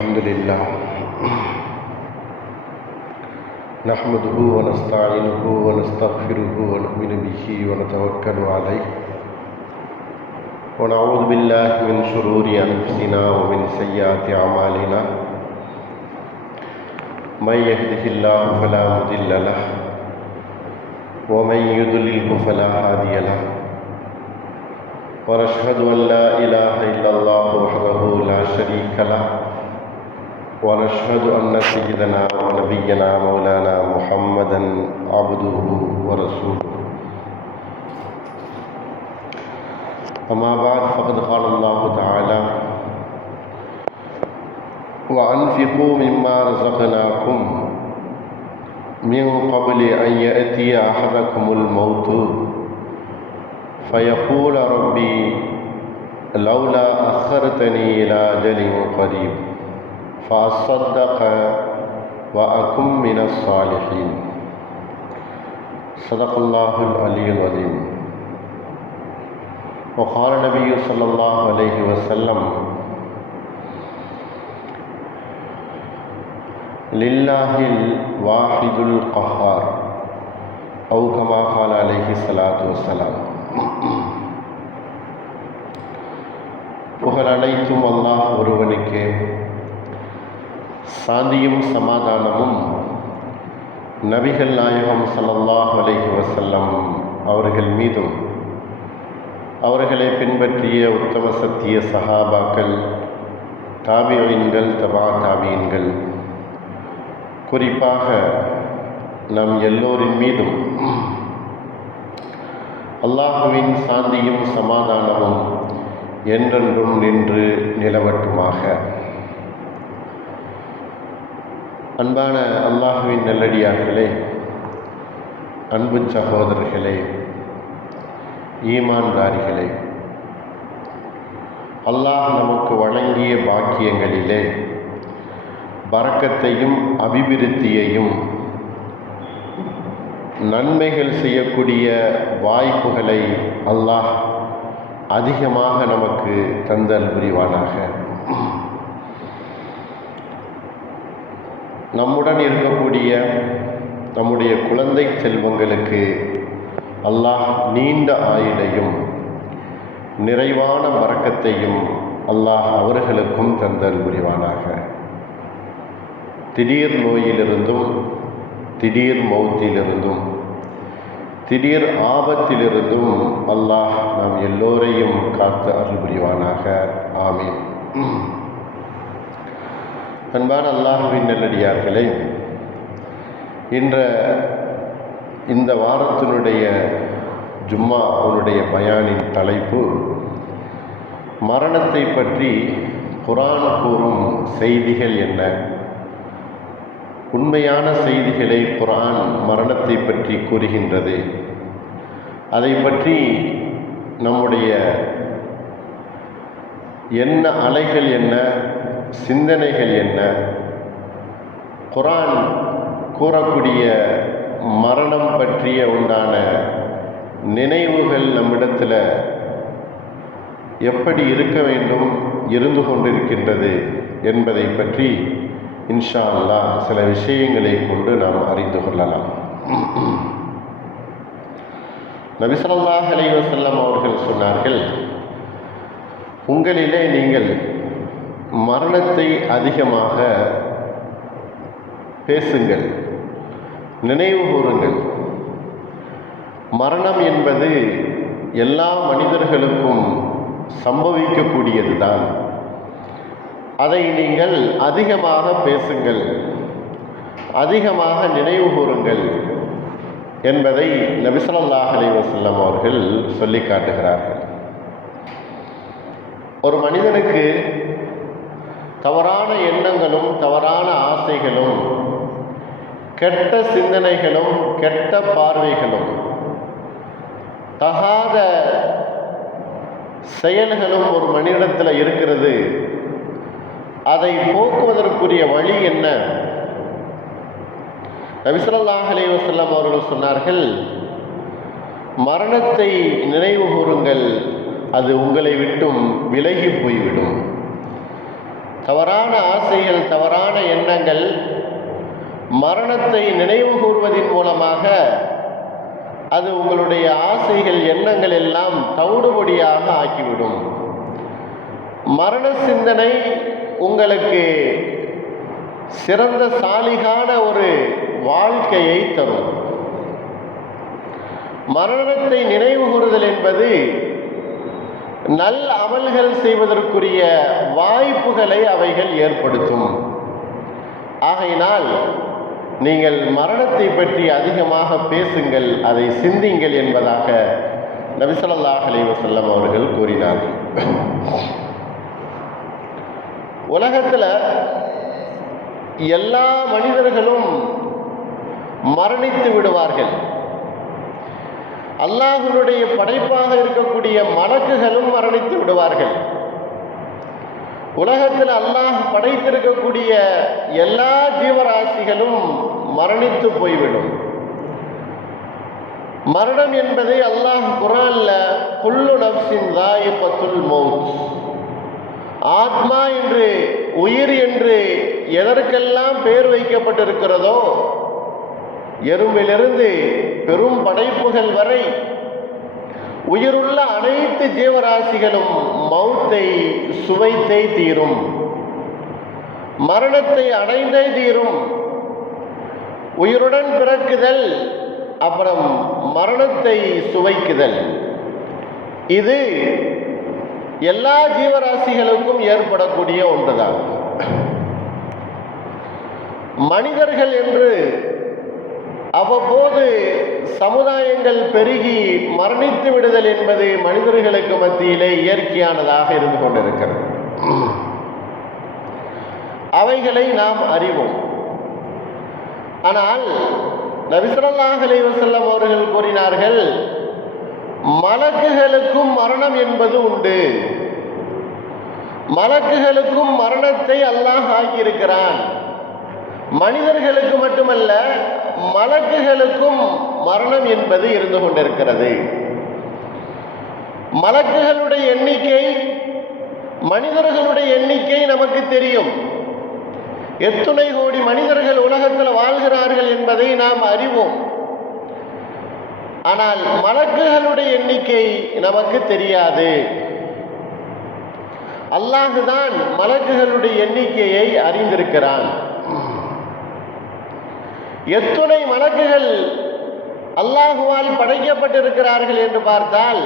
الحمد لله نحمده ونستعينه ونستغفره ونؤمن به ونتوكل عليه ونعوذ بالله من شرور أنفسنا ومن سيئات أعمالنا من يهده الله فلا مضل له ومن يضلله فلا هادي له ونشهد أن لا إله إلا الله وحده لا شريك له ونشهد أن سيدنا ونبينا مولانا محمدا عبده ورسوله أما بعد فقد قال الله تعالى وأنفقوا مما رزقناكم من قبل أن يأتي أحدكم الموت فيقول ربي لولا أخرتني إلى أجل قريب فأصدق وأكن من الصالحين صدق الله العلي العظيم. وقال النبي صلى الله عليه وسلم لله الواحد القهار أو كما قال عليه الصلاة والسلام. புகழ் அனைத்தும் அல்லாஹ் ஒருவனுக்கே, சாந்தியும் சமாதானமும் நபிகள் நாயகம் ஸல்லல்லாஹு அலைஹி வஸல்லம் அவர்கள் மீதும் அவர்களை பின்பற்றிய உத்தம சத்திய சஹாபாக்கள், தாபிஈன்கள், தபா தாபிஈன்கள், குறிப்பாக நம் எல்லோரின் மீதும் அல்லாஹுவின் சாந்தியும் சமாதானமும் என்றென்றும் நின்று நிலவட்டுமாக. அன்பான அல்லாஹுவின் நல்லடியார்களே, அன்பு சகோதரர்களே, ஈமான்தாரிகளே, அல்லாஹ் நமக்கு வழங்கிய பாக்கியங்களிலே பரக்கத்தையும் அபிவிருத்தியையும் நன்மைகள் செய்யக்கூடிய வாய்ப்புகளை அல்லாஹ் அதிகமாக நமக்கு தந்தல் புரிவானாக. நம்முடன் இருக்கக்கூடிய நம்முடைய குழந்தை செல்வங்களுக்கு அல்லாஹ் நீண்ட ஆயுளையும் நிறைவான பரக்கத்தையும் அல்லாஹ் அவர்களுக்கும் தந்தல் புரிவானாக. திடீர் நோயிலிருந்தும், திடீர் மௌத்திலிருந்தும், திடீர் ஆபத்திலிருந்தும் அல்லாஹ் நாம் எல்லோரையும் காத்து அருள் புரிவானாக. ஆமீன். அன்பான அல்லாஹுவின் நல்லடியார்களே, இந்த வாரத்தினுடைய ஜும்மாவுடைய பயானின் தலைப்பு மரணத்தை பற்றி குர்ஆன் கூறும் செய்திகள் என்ன. உண்மையான செய்திகளை குர்ஆன் மரணத்தை பற்றி கூறுகின்றது. அதை பற்றி நம்முடைய என்ன அலைகள் என்ன, சிந்தனைகள் என்ன, குர்ஆன் கூறக்கூடிய மரணம் பற்றிய உண்டான நினைவுகள் நம்மிடத்தில் எப்படி இருக்க வேண்டும், இருந்து கொண்டிருக்கின்றது என்பதை பற்றி இன்ஷா அல்லாஹ் சில விஷயங்களை கொண்டு நாம் அறிந்து கொள்ளலாம். நபி ஸல்லல்லாஹு அலைஹி வஸல்லம் அவர்கள் சொன்னார்கள், உங்களிலே நீங்கள் மரணத்தை அதிகமாக பேசுங்கள், நினைவு கூறுங்கள். மரணம் என்பது எல்லா மனிதர்களுக்கும் சம்பவிக்கக்கூடியது தான். அதை நீங்கள் அதிகமாக பேசுங்கள், அதிகமாக நினைவு கூறுங்கள் என்பதை நபி ஸல்லல்லாஹு அலைஹி வஸல்லம் அவர்கள் சொல்லி காட்டுகிறார்கள். ஒரு மனிதனுக்கு தவறான எண்ணங்களும், தவறான ஆசைகளும், கெட்ட சிந்தனைகளும், கெட்ட பார்வைகளும், தகாத செயல்களும் ஒரு மனிதனிடத்தில் இருக்கிறது. அதை போக்குவதற்குரிய வழி என்ன? நபி ஸல்லல்லாஹு அலைஹி வஸல்லம் அவர்கள் சொன்னார்கள், மரணத்தை நினைவு கூறுங்கள், அது உங்களை விட்டும் விலகி போய்விடும். தவறான ஆசைகள், தவறான எண்ணங்கள் மரணத்தை நினைவு கூர்வதின் மூலமாக அது உங்களுடைய ஆசைகள், எண்ணங்கள் எல்லாம் தவிடுபொடியாக ஆக்கிவிடும். மரண சிந்தனை உங்களுக்கு சிறந்த சாலிகான ஒரு வாழ்க்கையை தரும். மரணத்தை நினைவு கூறுதல் என்பது நல் அமல்கள் செய்வதற்குரிய வாய்ப்புகளை அவைகள் ஏற்படுத்தும். ஆகையினால் நீங்கள் மரணத்தை பற்றி அதிகமாக பேசுங்கள், அதை சிந்திங்கள் என்பதாக நபி ஸல்லல்லாஹு அலைஹி வஸல்லம் அவர்கள் கூறினார்கள். உலகத்தில் எல்லா மனிதர்களும் மரணித்து விடுவார்கள். அல்லாஹ்வுடைய படைப்பாக இருக்கக்கூடிய மலக்குகளும் மரணித்து விடுவார்கள். உலகத்தில் அல்லாஹ் படைத்திருக்கக்கூடிய எல்லா ஜீவராசிகளும் மரணித்து போய்விடும். மரணம் என்பதை அல்லாஹ் குர்ஆன்ல குல்லு நஃப்ஸின் ஸாயிகத்துல் மௌத், ஆத்மா என்று, உயிர் என்று எதற்கெல்லாம் பெயர் வைக்கப்பட்டிருக்கிறதோ, எறும்பிலிருந்து பெரும் படைப்புகள் வரை உயிருள்ள அனைத்து ஜீவராசிகளும் மௌத்தை சுவைத்தே தீரும், மரணத்தை அடைந்தே தீரும். உயிருடன் பிறக்குதல், அப்புறம் மரணத்தை சுவைக்குதல், இது எல்லா ஜீவராசிகளுக்கும் ஏற்படக்கூடிய ஒன்றுதான். மனிதர்கள் என்று அவ்வப்போது சமுதாயங்கள் பெருகி மரணித்து விடுதல் என்பது மனிதர்களுக்கு மத்தியிலே இயற்கையானதாக இருந்து கொண்டிருக்கிறது. அவைகளை நாம் அறிவோம். ஆனால் நபி ஸல்லல்லாஹு அலைஹி வஸல்லம் அவர்கள் கூறினார்கள், மலக்குகளுக்கும் மரணம் என்பது உண்டு. மலக்குகளுக்கும் மரணத்தை அல்லாஹ் ஆக்கியிருக்கிறான். மனிதர்களுக்கு மட்டுமல்ல, மலக்குகளுக்கும் மரணம் என்பது இருந்து கொண்டிருக்கிறது. மலக்குகளுடைய எண்ணிக்கை, மனிதர்களுடைய எண்ணிக்கை நமக்கு தெரியும். எத்துணை கோடி மனிதர்கள் உலகத்தில் வாழ்கிறார்கள் என்பதை நாம் அறிவோம். ஆனால் மலக்குகளுடைய எண்ணிக்கை நமக்கு தெரியாது. அல்லாஹ் தான் மலக்குகளுடைய எண்ணிக்கையை அறிந்திருக்கிறான். எத்துணை மலக்குகள் அல்லாஹுவால் படைக்கப்பட்டிருக்கிறார்கள் என்று பார்த்தால்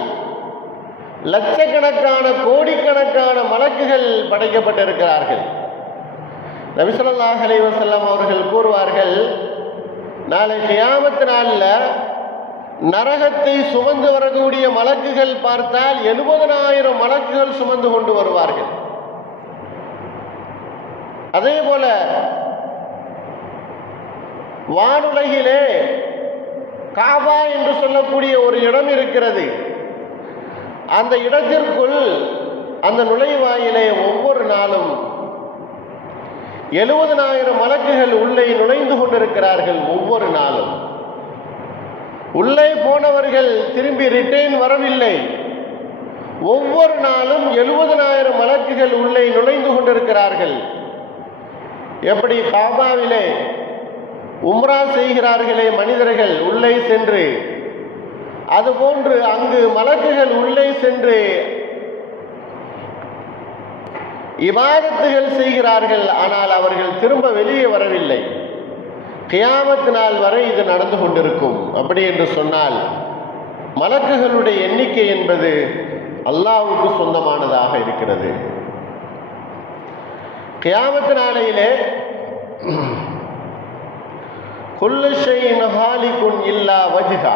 லட்சக்கணக்கான, கோடிக்கணக்கான மலக்குகள் படைக்கப்பட்டிருக்கிறார்கள். நபி ஸல்லல்லாஹு அலைஹி வஸல்லம் அவர்கள் கூறுவார்கள், நாளை கியாமத் நாளில் நரகத்தை சுமந்து வரக்கூடிய மலக்குகள் பார்த்தால் 70,000 மலக்குகள் சுமந்து கொண்டு வருவார்கள். அதே போல வானுலகிலே காபா என்று சொல்லக்கூடிய ஒரு இடம் இருக்கிறது. அந்த இடத்திற்குள், அந்த நுழைவாயிலே ஒவ்வொரு நாளும் 70,000 மலக்குகள் உள்ளே நுழைந்து கொண்டிருக்கிறார்கள். ஒவ்வொரு நாளும் உள்ளே போனவர்கள் திரும்பி ரிட்டர்ன் வரவில்லை. ஒவ்வொரு நாளும் 70,000 மலக்குகள் உள்ளே நுழைந்து கொண்டிருக்கிறார்கள். எப்படி காபாவிலே உம்ரா செய்கிறார்களே மனிதர்கள் உள்ளே சென்று, அதுபோன்று அங்கு மலக்குகள் உள்ளே சென்று இபாதத்துகள் செய்கிறார்கள். ஆனால் அவர்கள் திரும்ப வெளியே வரவில்லை. கியாமத் நாள் வரை இது நடந்து கொண்டிருக்கும். அப்படி என்று சொன்னால் மலக்குகளுடைய எண்ணிக்கை என்பது அல்லாஹ்வுக்கு சொந்தமானதாக இருக்கிறது. கியாமத் நாளையிலே குல்லு ஷைஇன் ஹாலிகுன் இல்லா வஜ்ஹா,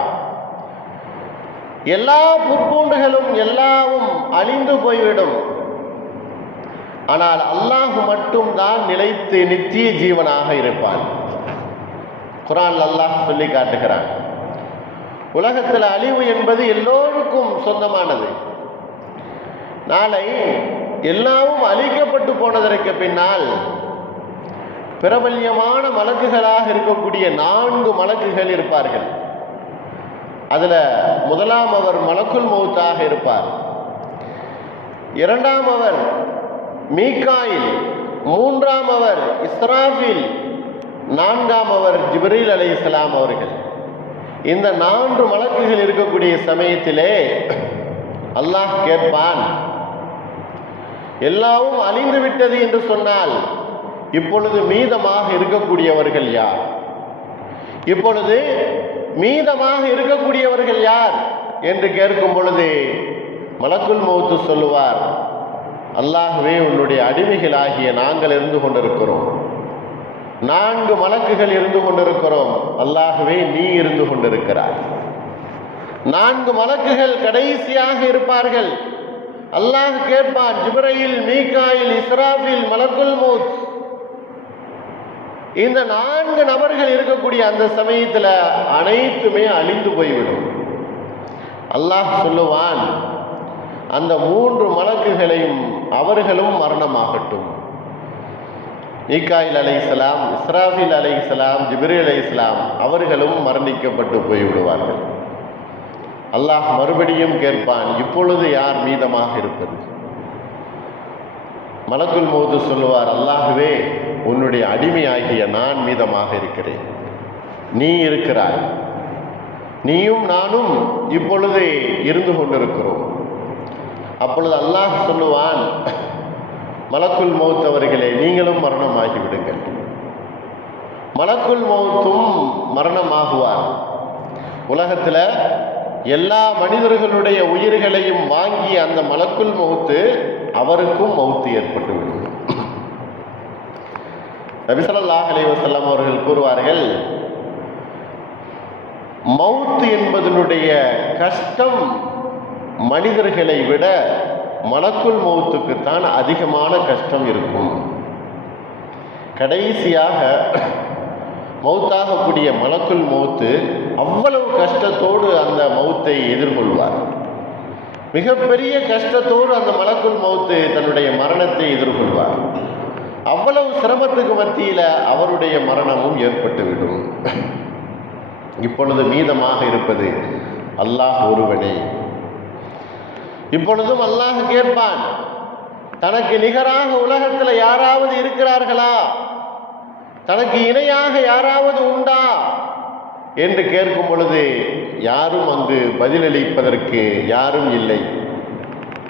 எல்லா புற்பூண்டுகளும் எல்லாவும் அழிந்து போய்விடும். ஆனால் அல்லாஹ் மட்டும் தான் நிலைத்து நித்திய ஜீவனாக இருப்பான். குர்ஆன் அல்லாஹ் சொல்லி காட்டுகிறான், உலகத்தில் அழிவு என்பது எல்லோருக்கும் சொந்தமானது. நாளை எல்லாவும் அழிக்கப்பட்டு போனதற்கு பின்னால் பிரபல்யமான மலக்குகளாக இருக்கக்கூடிய 4 மலக்குகள் இருப்பார்கள். அதில் முதலாம் அவர் மலக்குல் மௌத்தாக இருப்பார். இரண்டாம் அவர் மீகாயில், மூன்றாம் அவர் இஸ்ராஃபில், நான்காம் அவர் ஜிப்ரீல் அலைஹிஸ்ஸலாம் அவர்கள். இந்த 4 மலக்குகள் இருக்கக்கூடிய சமயத்திலே அல்லாஹ் கேட்பான், எல்லாவும் அழிந்து விட்டது என்று சொன்னால் இப்பொழுது மீதமாக இருக்கக்கூடியவர்கள் யார்? இப்பொழுது மீதமாக இருக்கக்கூடியவர்கள் யார் என்று கேட்கும் பொழுது மலக்குல் மௌத்து சொல்லுவார், அல்லாஹ்வே, உன்னுடைய அடிமைகளாகிய நாங்கள் இருந்து கொண்டிருக்கிறோம். 4 மலக்குகள் இருந்து கொண்டிருக்கிறோம். அல்லாஹ்வே, நீ இருந்து கொண்டிருக்கிறாய். 4 மலக்குகள் கடைசியாக இருப்பார்கள். அல்லாஹ் கேட்பான், ஜிப்ரீல், மீகாயில், இஸ்ராஃபில், மலக்குல் மௌத், இந்த 4 நபர்கள் இருக்கக்கூடிய அந்த சமயத்தில் அனைத்துமே அழிந்து போய்விடும். அல்லாஹ் சொல்லுவான், அந்த 3 மலக்குகளையும் அவர்களும் மரணமாகட்டும். மீகாயில் அலைஹிஸ்ஸலாம், இஸ்ராஃபில் அலைஹிஸ்ஸலாம், ஜிப்ரீல் அலைஹிஸ்ஸலாம் அவர்களும் மரணிக்கப்பட்டு போய்விடுவார்கள். அல்லாஹ் மறுபடியும் கேட்பான், இப்பொழுது யார் மீதமாக இருப்பது? மலக்குல் மௌத்து சொல்லுவார், அல்லாஹ்வே, உன்னுடைய அடிமையாகிய நான் மீதமாக இருக்கிறேன். நீ இருக்கிறாய். நீயும் நானும் இப்பொழுது இருந்து கொண்டிருக்கிறோம். அப்பொழுது அல்லாஹ் சொல்லுவான், மலக்குல் மௌத் அவர்களே, நீங்களும் மரணமாகி விடுங்கள். மலக்குல் மௌத்தும் மரணமாகுவார். உலகத்தில் எல்லா மனிதர்களுடைய உயிர்களையும் வாங்கி அந்த மலக்குல் மௌத்து அவருக்கும் மௌத்து ஏற்பட்டுவிடும். நபி ஸல்லல்லாஹு அலைஹி வஸல்லம் அவர்கள் கூறுவார்கள், மௌத்து என்பதனுடைய கஷ்டம் மனிதர்களை விட மலக்குல் மௌத்துக்குத்தான் அதிகமான கஷ்டம் இருக்கும். கடைசியாக மௌத்தாகக்கூடிய மலக்குல் மௌத்து அவ்வளவு கஷ்டத்தோடு அந்த மௌத்தை எதிர்கொள்வார். மிகப்பெரிய கஷ்டத்தோடு அந்த மலக்குல் மௌத்து தன்னுடைய மரணத்தை எதிர்கொள்வார். அவ்வளவு சிரமத்துக்கு மத்தியில் அவருடைய மரணமும் ஏற்பட்டுவிடும். இப்பொழுது மீதமாக இருப்பது அல்லாஹ் ஒருவனே. இப்பொழுதும் அல்லாஹ் கேட்பான், தனக்கு நிகராக உலகத்தில் யாராவது இருக்கிறார்களா? தனக்கு இணையாக யாராவது உண்டா என்று கேட்கும் பொழுது யாரும் அங்கு பதிலளிப்பதற்கு யாரும் இல்லை.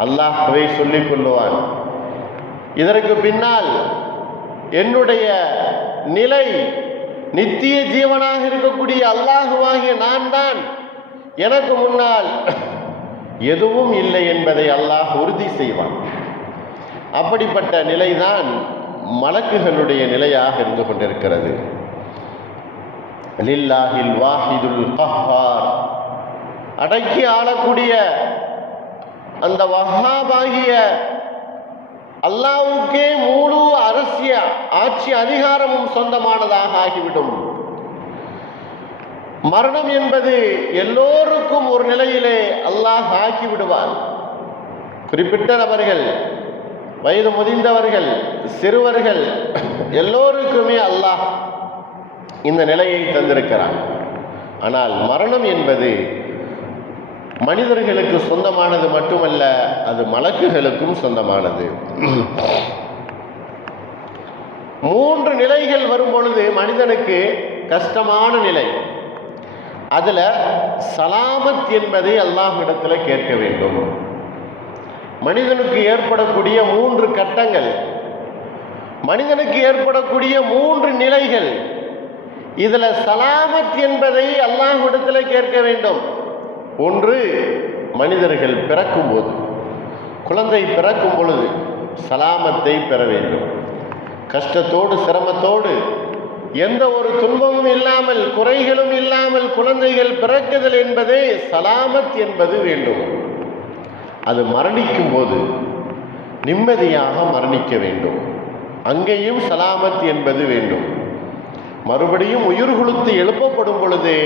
அல்லாஹ்வை சொல்லிக் கொள்ளுவான், இதற்கு பின்னால் என்னுடைய நிலை நித்திய ஜீவனாக இருக்கக்கூடிய அல்லாஹுவாகிய நான் தான், எனக்கு முன்னால் எதுவும் இல்லை என்பதை அல்லாஹ் உறுதி செய்வான். அப்படிப்பட்ட நிலைதான் மலக்குகளுடைய நிலையாக இருந்து கொண்டிருக்கிறது. லில்லாஹில் வாஹிதுல் கஹ்ஹார், அடக்கி ஆளக்கூடிய அந்த வஹ்ஹாபாகிய அல்லாஹ்வுக்கே முழு அரசியல் ஆட்சி அதிகாரமும் சொந்தமானதாக ஆகிவிடும். மரணம் என்பது எல்லோருக்கும் ஒரு நிலையிலே அல்லாஹ் ஆக்கிவிடுவான். குறிப்பிட்ட நபர்கள், வயது முதிர்ந்தவர்கள், சிறுவர்கள் எல்லோருக்குமே அல்லாஹ் இந்த நிலையை தந்திருக்கிறான். ஆனால் மரணம் என்பது மனிதர்களுக்கு சொந்தமானது மட்டுமல்ல, அது மலக்குகளுக்கும் சொந்தமானது. 3 நிலைகள் வரும் பொழுது மனிதனுக்கு கஷ்டமான நிலை, அதுல சலாமத் என்பதை அல்லாஹ்விடத்தில் கேட்க வேண்டும். மனிதனுக்கு ஏற்படக்கூடிய 3 கட்டங்கள், மனிதனுக்கு ஏற்படக்கூடிய 3 நிலைகள், இதுல சலாமத் என்பதை அல்லாஹ்விடத்தில் கேட்க வேண்டும். ஒன்று, மனிதர்கள் பிறக்கும் போது, குழந்தை பிறக்கும் பொழுது சலாமத்தை பெற வேண்டும். கஷ்டத்தோடு சிரமத்தோடு எந்த ஒரு துன்பமும் இல்லாமல் குறைகளும் இல்லாமல் குழந்தைகள் பிறக்குதல் என்பதே சலாமத் என்பது வேண்டும். அது மரணிக்கும் போது நிம்மதியாக மரணிக்க வேண்டும். அங்கேயும் சலாமத் என்பது வேண்டும். மறுபடியும் உயிர் கொடுத்து எழுப்பப்படும் பொழுது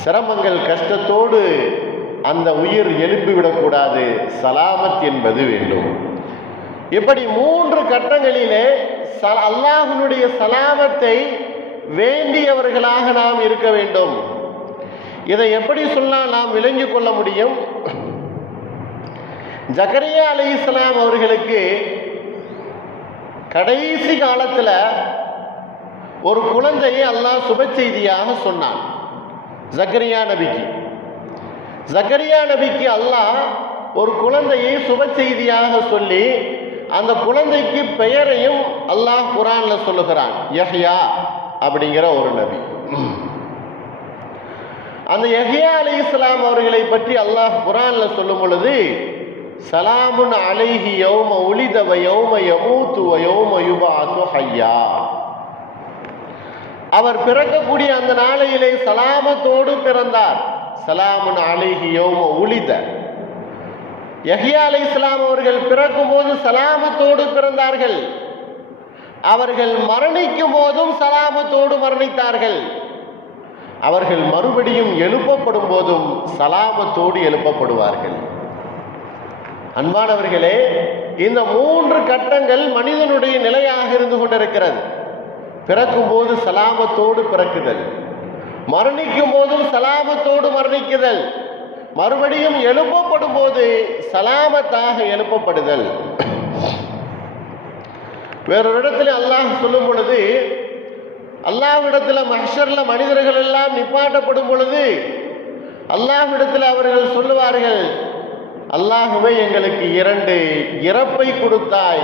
சிரமங்கள் கஷ்டத்தோடு அந்த உயிர் எழுப்பிவிடக்கூடாது, சலாமத் என்பது வேண்டும். இப்படி 3 கட்டங்களிலே அல்லாஹ்வினுடைய சலாமத்தை வேண்டியவர்களாக நாம் இருக்க வேண்டும். இதை எப்படி சொன்னால் நாம் விளங்கிக் கொள்ள முடியும்? ஜக்கரியா அலைஹிஸ்ஸலாம் அவர்களுக்கு கடைசி காலத்தில் ஒரு குழந்தையை அல்லாஹ் சுப செய்தியாக சொன்னான் ஜக்கரியா நபிக்கு. ஜக்கரியா நபிக்கு அல்லாஹ் ஒரு குழந்தையை சுப செய்தியாக சொல்லி அந்த குழந்தைக்கு பெயரையும் அல்லாஹ் குர்ஆன்ல சொல்லுகிறான். யஹ்யா அப்படிங்கிற ஒரு நபி. அந்த யஹ்யா அலைஹிஸ்ஸலாம் அவர்களை பற்றி அல்லாஹ் குர்ஆன்ல சொல்லும் பொழுது, சலாமுன் அலைஹி யௌம உலித வ யௌம யமூது வ யௌம யுபஅஸு ஹய்யா. அவர் பிறக்கக்கூடிய அந்த நாளையிலே சலாமத்தோடு பிறந்தார். சலாமுன் அலைஹி யௌம உலித. யஹ்யா அலைஹிஸ்ஸலாம் அவர்கள் பிறக்கும் போது சலாமத்தோடு பிறந்தார்கள். அவர்கள் மரணிக்கும் போதும் சலாமத்தோடு மரணித்தார்கள். அவர்கள் மறுபடியும் எழுப்பப்படும் போதும் சலாமத்தோடு எழுப்பப்படுவார்கள். அன்பானவர்களே, இந்த 3 கட்டங்கள் மனிதனுடைய நிலையாக இருந்து கொண்டிருக்கிறது. பிறக்கும் போது சலாமத்தோடு பிறக்குதல், மரணிக்கும் போதும் சலாமத்தோடு மரணிக்குதல், மறுபடியும் எழுப்பப்படும் போது சலாமத்தாக எழுப்பப்படுதல். வேறொரு இடத்துல அல்லாஹ் சொல்லும் பொழுது, அல்லாஹ்விடத்தில் மஹ்ஷர்ல மனிதர்கள் எல்லாம் நிப்பாட்டப்படும் பொழுது அல்லாஹ்விடத்தில் அவர்கள் சொல்லுவார்கள், அல்லாஹ்வே எங்களுக்கு 2 இறப்பை கொடுத்தாய்,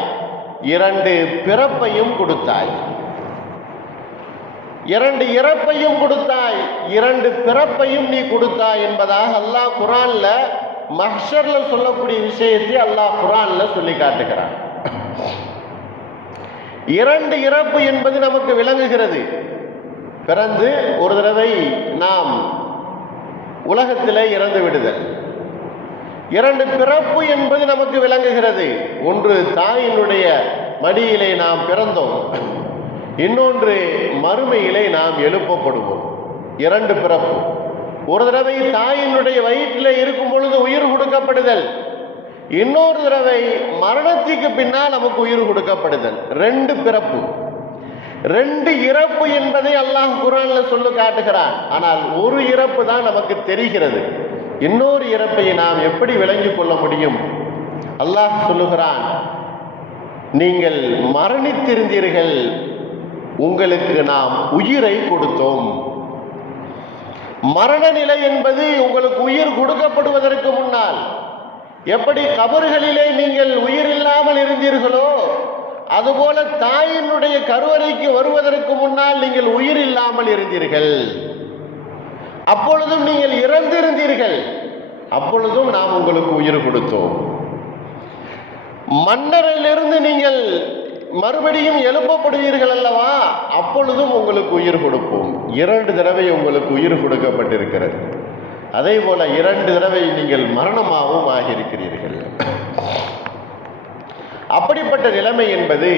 2 பிறப்பையும் கொடுத்தாய். 2 இறப்பையும் கொடுத்தாய், 2 பிறப்பையும் நீ கொடுத்தாய் என்பதாக அல்லாஹ் குர்ஆன்ல மஹ்ஷர்ல சொல்லக்கூடிய விஷயத்தை அல்லாஹ் குர்ஆன்ல சொல்லி காட்டுகிறான். 2 இறப்பு என்பது நமக்கு விளங்குகிறது. பிறந்து ஒரு தடவை நாம் உலகத்திலே இறந்து விடுதல். 2 பிறப்பு என்பது நமக்கு விளங்குகிறது. ஒன்று தாயினுடைய மடியிலே நாம் பிறந்தோம், இன்னொன்று மறுமையிலே நாம் எழுப்பப்படுவோம். 2 பிறப்பு. ஒரு தடவை தாயினுடைய வயிற்றிலே இருக்கும் பொழுது உயிர் கொடுக்கப்படுதல், இன்னொரு தடவை மரணத்துக்கு பின்னால் நமக்கு உயிர் கொடுக்கப்படுதல். 2 பிறப்பு, 2 இறப்பு என்பதை அல்லாஹ் குர்ஆன்ல சொல்லி காட்டுகிறான். ஆனால் ஒரு இறப்பு தான் நமக்கு தெரிகிறது. இன்னொரு இறப்பை நாம் எப்படி விளங்கிக் கொள்ள முடியும்? அல்லாஹ் சொல்லுகிறான், நீங்கள் மரணித்திருந்தீர்கள், உங்களுக்கு நாம் உயிரை கொடுத்தோம். மரண நிலை என்பது உங்களுக்கு உயிர் கொடுக்கப்படுவதற்கு முன்னால், எப்படி கபர்களிலே நீங்கள் உயிர் இல்லாமல் இருந்தீர்களோ அதுபோல தாயினுடைய கருவறைக்கு வருவதற்கு முன்னால் நீங்கள் உயிர் இல்லாமல் இருந்தீர்கள். அப்பொழுதும் நீங்கள் இறந்திருந்தீர்கள், அப்பொழுதும் நாம் உங்களுக்கு உயிர் கொடுத்தோம். மன்னரிலிருந்து நீங்கள் மறுபடியும் எழுப்பப்படுவீர்கள் அல்லவா, அப்பொழுதும் உங்களுக்கு உயிர் கொடுப்போம். 2 தடவை உங்களுக்கு உயிர் கொடுக்கப்பட்டிருக்கிறது. அதே போல 2 தடவை நீங்கள் மரணமாகவும் ஆகியிருக்கிறீர்கள். அப்படிப்பட்ட நிலைமை என்பது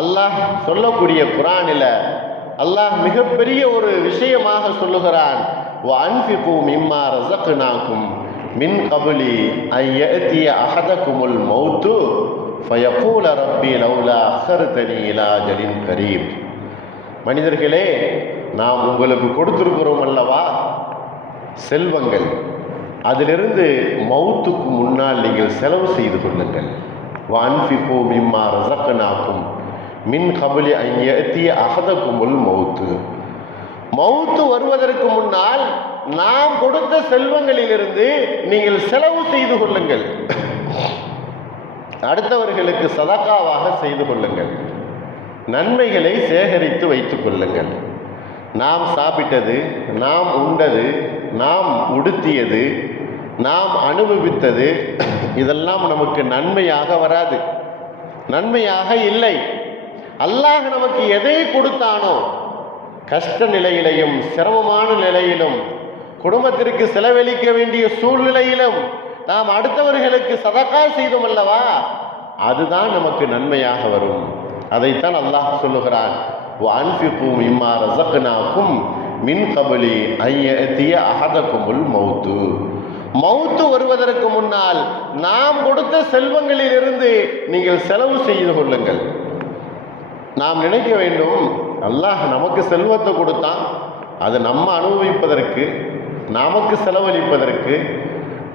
அல்லாஹ் சொல்லக்கூடிய குர்ஆனில் அல்லாஹ் மிகப்பெரிய ஒரு விஷயமாக சொல்லுகிறான். وَأَنْفِقُوا مِمَّا رَزَقْنَاكُمْ مِنْ قَبْلِ أَنْ يَأْتِيَ أَحَدَكُمُ الْمَوْتُ فَيَقُولَ رَبِّي لَوْلَا أَخَّرْتَنِي إِلَى أَجَلٍ قَرِيبٍ. மனிதர்களே, நாம் உங்களுக்கு கொடுத்திருக்கிறோம் அல்லவா செல்வங்கள், அதிலிருந்து மௌத்துக்கு முன்னால் நீங்கள் செலவு செய்து கொள்ளுங்கள். وَأَنْفِقُوا مِمَّا رَزَقْنَاكُمْ مِنْ قَبْلِ أَنْ يَأْتِيَ أَحَدَكُمُ الْمَوْتُ. மௌத்து வருவதற்கு முன்னால் நாம் கொடுத்த செல்வங்களிலிருந்து நீங்கள் செலவு செய்து கொள்ளுங்கள். அடுத்தவர்களுக்கு சதகாவாக செய்து கொள்ளுங்கள். நன்மைகளை சேகரித்து வைத்துக் கொள்ளுங்கள். நாம் சாப்பிட்டது, நாம் உண்டது, நாம் உடுத்தியது, நாம் அனுபவித்தது, இதெல்லாம் நமக்கு நன்மையாக வராது, நன்மையாக இல்லை. அல்லாஹ் நமக்கு எதை கொடுத்தானோ, கஷ்ட நிலையிலையும் சிரமமான நிலையிலும் குடும்பத்திற்கு செலவழிக்க வேண்டிய சூழ்நிலையிலும் நாம் அடுத்தவர்களுக்கு சதகா செய்தோம் அல்லவா, அதுதான் நமக்கு நன்மையாக வரும். அதைத்தான் அல்லாஹ் சொல்லுகிறான், وَأَنْفِقُوا مِمَّا رَزَقْنَاكُمْ مِنْ قَبْلِ أَنْ يَأْتِيَ أَحَدَكُمُ الْمَوْتُ. மௌத்து வருவதற்கு முன்னால் நாம் கொடுத்த செல்வங்களிலிருந்து நீங்கள் செலவு செய்து கொள்ளுங்கள். நாம் நினைக்க வேண்டும், அல்லாஹ் நமக்கு செல்வத்தை கொடுத்தான், அது நம்ம அனுபவிப்பதற்கு, நமக்கு செலவழிப்பதற்கு,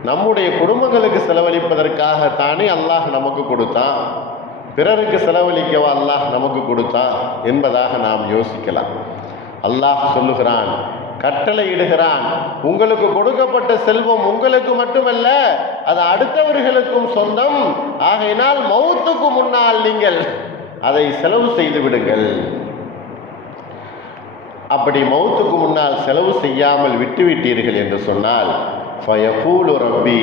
நம்முடைய குடும்பங்களுக்கு செலவழிப்பதற்காகத்தானே அல்லாஹ் நமக்கு கொடுத்தான். பிறருக்கு செலவழிக்கவா அல்லாஹ் நமக்கு கொடுத்தான் என்பதாக நாம் யோசிக்கலாம். அல்லாஹ் சொல்லுகிறான், கட்டளையிடுகிறான், உங்களுக்கு கொடுக்கப்பட்ட செல்வம் உங்களுக்கு மட்டுமல்ல, அது அடுத்தவர்களுக்கும் சொந்தம். ஆகையினால் மௌத்துக்கு முன்னால் நீங்கள் அதை செலவு செய்து விடுங்கள். அப்படி மௌத்துக்கு முன்னால் செலவு செய்யாமல் விட்டுவிட்டீர்கள் என்று சொன்னால், ஃபயகூலு ரப்பி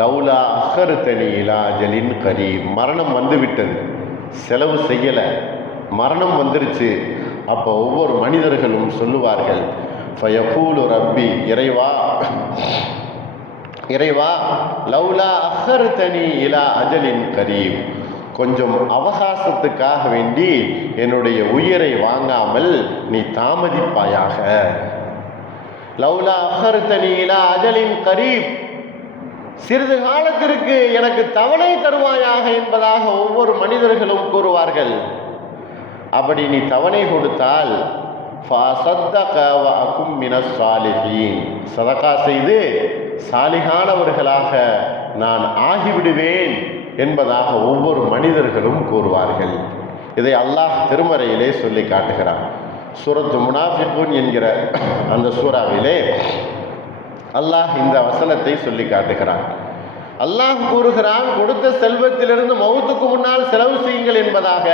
லௌலா அஹ்ர்தனி இலா அஜலின் கரீப், மரணம் வந்துவிட்டது, செலவு செய்யலை, மரணம் வந்துருச்சு. அப்போ ஒவ்வொரு மனிதர்களும் சொல்லுவார்கள், ஃபயகூலு ரப்பி, இறைவா இறைவா லௌலா அஹ்ர்தனி இலா அஜலின் கரீப், கொஞ்சம் அவகாசத்துக்காக வேண்டி என்னுடைய உயிரை வாங்காமல் நீ தாமதிப்பாயாக. லௌலா அஹ்ர்தனி இலா அஜலின் கரீப், சிறிது காலத்திற்கு எனக்கு தவணை தருவாயாக என்பதாக ஒவ்வொரு மனிதர்களும் கூறுவார்கள். அப்படி நீ தவணை கொடுத்தால் சதகா செய்து சாலிகானவர்களாக நான் ஆகிவிடுவேன் என்பதாக ஒவ்வொரு மனிதர்களும் கூறுவார்கள். இதை அல்லாஹ் திருமறையிலே சொல்லி காட்டுகிறான். சூரத்து முனாஃபிகூன் என்கிற அந்த சூறாவிலே அல்லாஹ் இந்த வசனத்தை சொல்லி காட்டுகிறான். அல்லாஹ் கூறுகிறான், கொடுத்த செல்வத்திலிருந்து மௌத்துக்கு முன்னால் செலவு செய்யுங்கள் என்பதாக.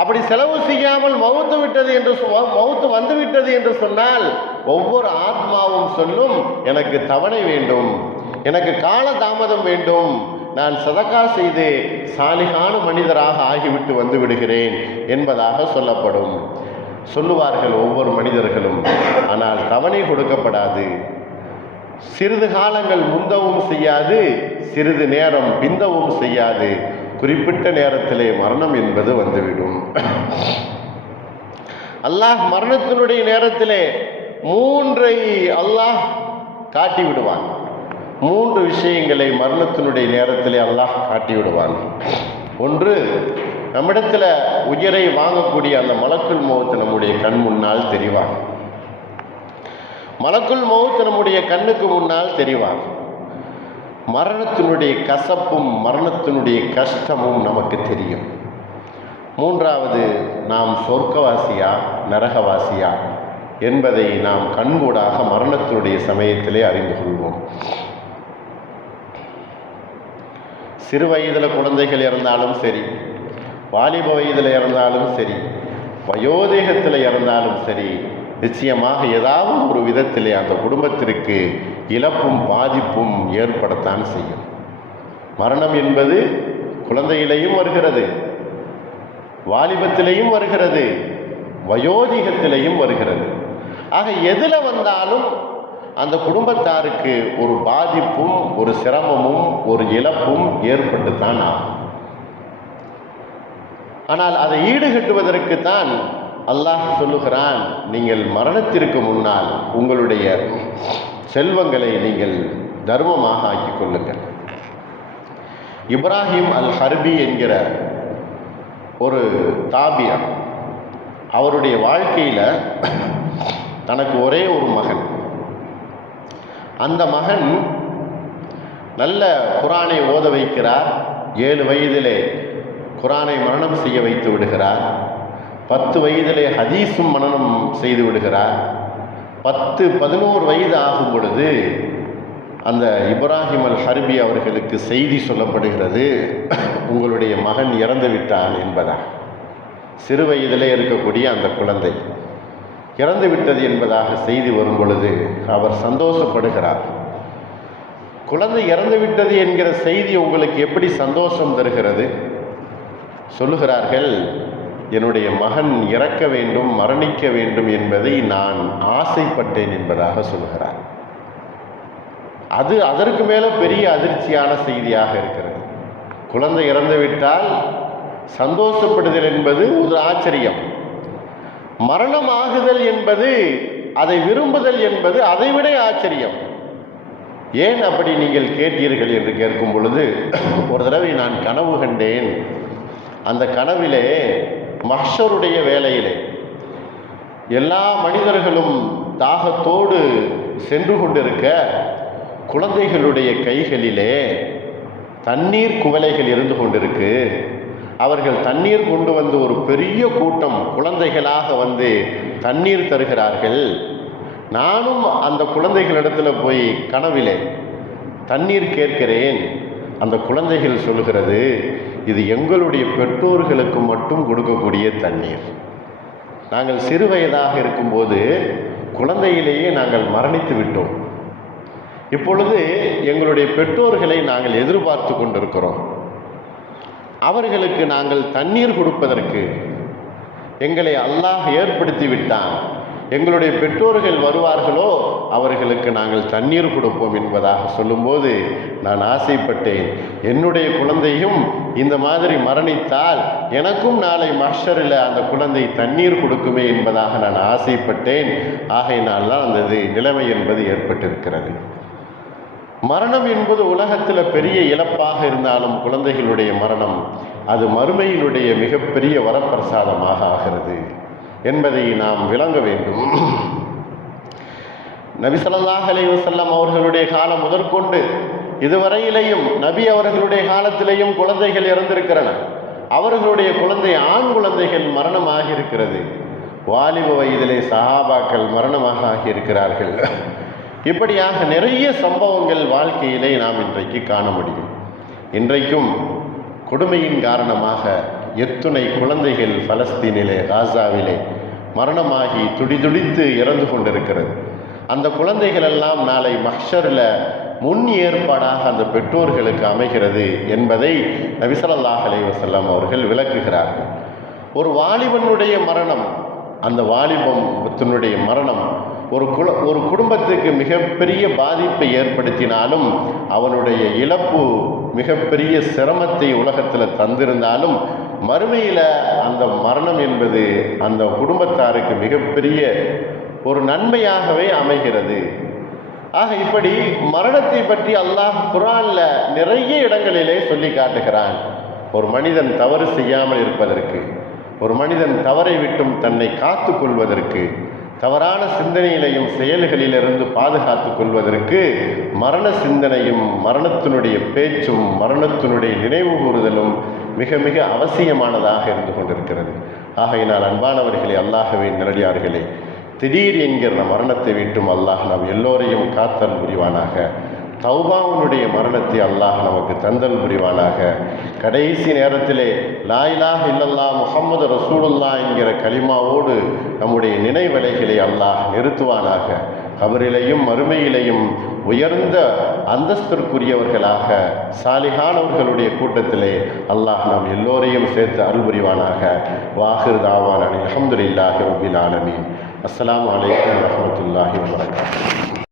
அப்படி செலவு செய்யாமல் மௌத்து வந்துவிட்டது என்று சொன்னால் ஒவ்வொரு ஆத்மாவும் சொல்லும், எனக்கு தவணை வேண்டும், எனக்கு கால தாமதம் வேண்டும், நான் சதகா செய்து சாலிகான மனிதராக ஆகிவிட்டு வந்து விடுகிறேன் என்பதாக சொல்லப்படும். சொல்லுவார்கள் ஒவ்வொரு மனிதர்களும். ஆனால் தவணை கொடுக்கப்படாது. சிறிது காலங்கள் முந்தவும் செய்யாது, சிறிது நேரம் பிந்தவும் செய்யாது. குறிப்பிட்ட நேரத்திலே மரணம் என்பது வந்துவிடும். அல்லாஹ் மரணத்தினுடைய நேரத்திலே 3 அல்லாஹ் காட்டி விடுவான். 3 விஷயங்களை மரணத்தினுடைய நேரத்திலே அல்லாஹ் காட்டி விடுவான். ஒன்று, நம்மிடத்தில் உயிரை வாங்கக்கூடிய அந்த மலக்குல் மௌத் நம்முடைய கண் முன்னால் தெரிவான். மலக்குல் மௌத் நம்முடைய கண்ணுக்கு முன்னால் தெரிவான். மரணத்தினுடைய கசப்பும் மரணத்தினுடைய கஷ்டமும் நமக்கு தெரியும். 3வது, நாம் சொர்க்கவாசியா நரகவாசியா என்பதை நாம் கண்கூடாக மரணத்தினுடைய சமயத்திலே அறிந்து கொள்வோம். சிறு வயதில் குழந்தைகள் இறந்தாலும் சரி, வாலிப வயதில் இறந்தாலும் சரி, வயோதிகத்தில் இறந்தாலும் சரி, நிச்சயமாக ஏதாவது ஒரு விதத்திலே அந்த குடும்பத்திற்கு இழப்பும் பாதிப்பும் ஏற்படத்தான் செய்யும். மரணம் என்பது குழந்தையிலையும் வருகிறது, வாலிபத்திலையும் வருகிறது, வயோதிகத்திலையும் வருகிறது. ஆக எதில் வந்தாலும் அந்த குடும்பத்தாருக்கு ஒரு பாதிப்பும் ஒரு சிரமமும் ஒரு இழப்பும் ஏற்பட்டுத்தான் ஆகும். ஆனால் அதை ஈடுகட்டுவதற்குத்தான் அல்லாஹ் சொல்லுகிறான், நீங்கள் மரணத்திற்கு முன்னால் உங்களுடைய செல்வங்களை நீங்கள் தர்மமாக ஆக்கிக் கொள்ளுங்கள். இப்ராஹிம் அல் ஹர்பி என்கிற ஒரு தாபியா, அவருடைய வாழ்க்கையில் தனக்கு ஒரே ஒரு மகன். அந்த மகன் நல்ல குரானை ஓத வைக்கிறார். 7 வயதிலே குரானை மனனம் செய்ய வைத்து விடுகிறார். 10 வயதிலே ஹதீஸும் மனனம் செய்து விடுகிறார். 10-11 வயது ஆகும் பொழுது அந்த இப்ராஹிம் அல் ஹர்பி அவர்களுக்கு செய்தி சொல்லப்படுகிறது, உங்களுடைய மகன் இறந்து விட்டான் என்பதாக. சிறு வயதிலே இருக்கக்கூடிய அந்த குழந்தை இறந்து விட்டது என்பதாக செய்தி வரும் பொழுது அவர் சந்தோஷப்படுகிறார். குழந்தை இறந்து விட்டது என்கிற செய்தி உங்களுக்கு எப்படி சந்தோஷம் தருகிறது? சொல்லுகிறார்கள், என்னுடைய மகன் இறக்க வேண்டும், மரணிக்க வேண்டும் என்பதை நான் ஆசைப்பட்டேன் என்பதாக சொல்கிறார். அது அதற்கு மேலே பெரிய அதிர்ச்சியான செய்தியாக இருக்கிறது. குழந்தை இறந்துவிட்டால் சந்தோஷப்படுதல் என்பது ஒரு ஆச்சரியம். மரணமாகுதல் என்பது, அதை விரும்புதல் என்பது அதைவிட ஆச்சரியம். ஏன் அப்படி நீங்கள் கேட்டீர்கள் என்று கேட்கும் பொழுது, ஒரு தடவை நான் கனவு கண்டேன். அந்த கனவிலே மஹ்ஷருடைய வேளையிலே எல்லா மனிதர்களும் தாகத்தோடு சென்று கொண்டிருக்க, குழந்தைகளுடைய கைகளிலே தண்ணீர் குவளைகள் இருந்து கொண்டிருக்கு. அவர்கள் தண்ணீர் கொண்டு வந்து ஒரு பெரிய கூட்டம் குழந்தைகளாக வந்து தண்ணீர் தருகிறார்கள். நானும் அந்த குழந்தைகளிடத்தில் போய் கனவிலே தண்ணீர் கேட்கிறேன். அந்த குழந்தைகள் சொல்கிறது, இது எங்களுடைய பெற்றோர்களுக்கு மட்டும் கொடுக்கக்கூடிய தண்ணீர். நாங்கள் சிறு வயதாக இருக்கும்போது குழந்தையிலேயே நாங்கள் மரணித்து விட்டோம். இப்பொழுது எங்களுடைய பெற்றோர்களை நாங்கள் எதிர்பார்த்து கொண்டிருக்கிறோம். அவர்களுக்கு நாங்கள் தண்ணீர் கொடுப்பதற்கு எங்களை அல்லாஹ் ஏற்படுத்தி விட்டான். எங்களுடைய பெற்றோர்கள் வருவார்களோ அவர்களுக்கு நாங்கள் தண்ணீர் கொடுப்போம் என்பதாக சொல்லும்போது நான் ஆசைப்பட்டேன், என்னுடைய குழந்தையும் இந்த மாதிரி மரணித்தால் எனக்கும் நாளை மஹ்ஷரில் அந்த குழந்தை தண்ணீர் கொடுக்குமே என்பதாக நான் ஆசைப்பட்டேன். ஆகையினால் தான் அந்த நிலைமை என்பது ஏற்பட்டிருக்கிறது. மரணம் என்பது உலகத்தில் பெரிய இழப்பாக இருந்தாலும் குழந்தைகளுடைய மரணம் அது மறுமையினுடைய மிகப்பெரிய வரப்பிரசாதமாக ஆகிறது என்பதை நாம் விளங்க வேண்டும். நபி ஸல்லல்லாஹு அலைஹி வஸல்லம் அவர்களுடைய காலம் முதற்கொண்டு இதுவரையிலேயும் நபி அவர்களுடைய காலத்திலேயும் குழந்தைகள் இறந்திருக்கிறன. அவர்களுடைய குழந்தை ஆண் குழந்தைகள் மரணமாகி இருக்கிறது. வாலிப வயதிலே சஹாபாக்கள் மரணமாக ஆகியிருக்கிறார்கள். இப்படியாக நிறைய சம்பவங்கள் வாழ்க்கையிலே நாம் இன்றைக்கு காண முடியும். இன்றைக்கும் கொடுமையின் காரணமாக எத்துணை குழந்தைகள் பலஸ்தீனிலே காசாவிலே மரணமாகி துடிதுடித்து இறந்து கொண்டிருக்கிறது. அந்த குழந்தைகள் எல்லாம் நாளை மஹ்ஷரில் முன் ஏற்பாடாக அந்த பெற்றோர்களுக்கு அமைகிறது என்பதை நபி ஸல்லல்லாஹு அலைஹி வஸல்லம் அவர்கள் விளக்குகிறார்கள். ஒரு வாலிபனுடைய மரணம், அந்த வாலிபத்தினுடைய மரணம் ஒரு குடும்பத்துக்கு மிகப்பெரிய பாதிப்பை ஏற்படுத்தினாலும் அவனுடைய இழப்பு மிகப்பெரிய சிரமத்தை உலகத்தில் தந்திருந்தாலும் மறுமையில் அந்த மரணம் என்பது அந்த குடும்பத்தாருக்கு மிகப்பெரிய ஒரு நன்மையாகவே அமைகிறது. ஆக இப்படி மரணத்தை பற்றி அல்லாஹ் குர்ஆனில் நிறைய இடங்களிலே சொல்லி காட்டுகிறான். ஒரு மனிதன் தவறு செய்யாமல் இருப்பதற்கு, ஒரு மனிதன் தவறை விட்டும் தன்னை காத்து கொள்வதற்கு, தவறான சிந்தனையிலையும் செயல்களிலிருந்து பாதுகாத்து கொள்வதற்கு மரண சிந்தனையும் மரணத்தினுடைய பேச்சும் மரணத்தினுடைய நினைவு கூறுதலும் மிக மிக அவசியமானதாக இருந்து கொண்டிருக்கிறது. ஆகையினால் அன்பானவர்களே, அல்லாஹ்வின் நல்லடியார்களே, திடீர் என்கிற மரணத்தை விட்டும் அல்லாஹ் நம் எல்லோரையும் காத்தல் புரிவானாக. தௌபாவுனுடைய மரணத்தை அல்லாஹ் நமக்கு தந்தல் புரிவானாக. கடைசி நேரத்திலே லா இலாஹ இல்லல்லாஹ் முஹம்மது ரசூலுல்லாஹ் என்கிற கலிமாவோடு நம்முடைய நினைவலைகளை அல்லாஹ் நிறுத்துவானாக. கபரிலையும் மறுமையிலையும் உயர்ந்த அந்தஸ்திற்குரியவர்களாக சாலிஹானவர்களுடைய கூட்டத்திலே அல்லாஹ் நாம் எல்லோரையும் சேர்த்து அருள் புரிவானாக. வாஹிர் தாவான் அல்ஹம்துலில்லாஹி ரப்பில் ஆலமீன். அஸ்ஸலாமு அலைக்கும் வரஹ்மத்துல்லாஹி வபரகாத்துஹு.